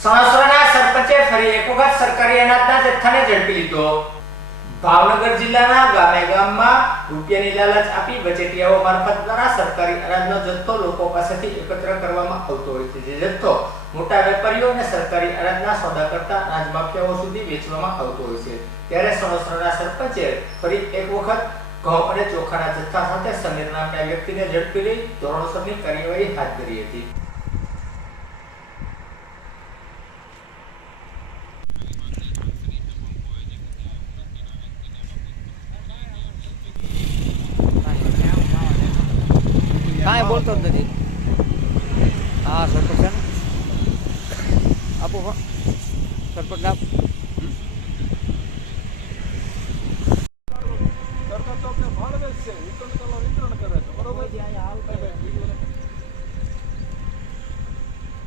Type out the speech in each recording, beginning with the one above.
સણોસરાના સરપંચે ફરી એક વખત સરકારી અનાજના જથ્થાને ઝડપી લીધો। ભાવનગર જિલ્લાના ગામમાં રૂપિયાની લાલચ આપી વચેટિયાઓ મારફત દ્વારા સરકારી અનાજનો જથ્થો લોકો પાસેથી એકત્ર કરવામાં આવતો હોય છે, જે જથ્થો મોટા વેપારીઓ અને સરકારી અનાજના સોદા કરતા અનાજ માફિયાઓ સુધી વેચવામાં આવતો હોય છે। ત્યારે સણોસરાના સરપંચે ફરી એક વખત ઘઉં અને ચોખાના જથ્થા સાથે સમીર નામના વ્યક્તિને ઝડપી લઈ ધોરણસરની કાર્યવાહી હાથ ધરી હતી। કાંઈ બોલતો જ નથી। હા સરપંચ આપો સરપંચ આપ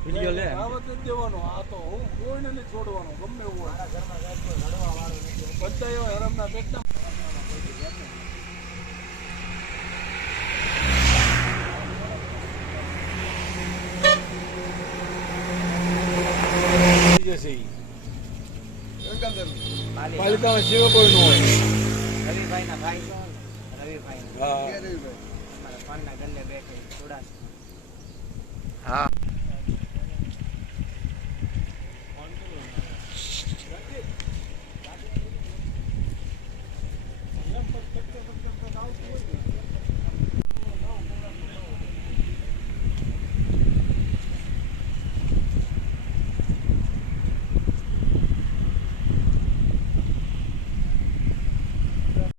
વિડીયો લે દેવાનો આ તો હું કોઈને નહીં છોડવાનો ગમે એવું હોય બધા એવા હરામના પેટના પાલિકામાં સેવા કોઈ ન હોય। રવિભાઈના ભાઈ છો રવિભાઈ હા રવિભાઈ અમારા ફોનના ગલ્લે બેઠે થોડા હા